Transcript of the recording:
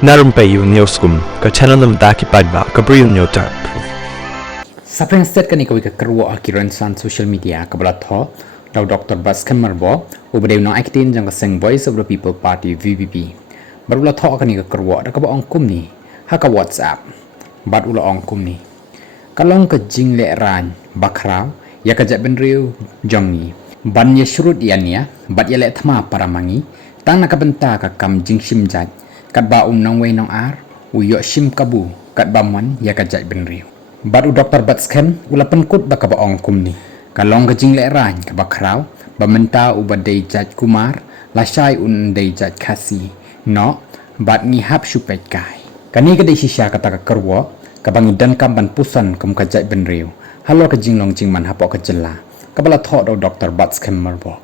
narum payu neoskum ka chananam daki padba ka briu neotar Sapring state kani ko ka kerwo akiran san social media ka bala tho daw Dr. Baskan Marbo ubade no actin jang ka sing Voice of the People Party VPP barula tho kani ka kerwo da ka ba ongkum ni ha ka WhatsApp bat ula ongkum ni kalong ka jing le ran bakrau ya ka jat benriu jong ni ban ye shrut ya bat ye le thma paramangi tang na ka benta ka kam jing sim jat kat ba nong wei nong ar u yo sim kabu kat ba man ya ka jat benriu baru Dr. Batsken ula penkut baka baong kumni kalong ka jing le ran ka bakrau bamenta u badai jat kumar lasai un dai jat khasi no bat ni hap supet kai kani ka dai sisya kata ka kerwo ka bangi dan kam ban pusan kum ka jat benriu halo ka jing long jing man hapo ka jela ka bala tho do Dr. Batsken Marbo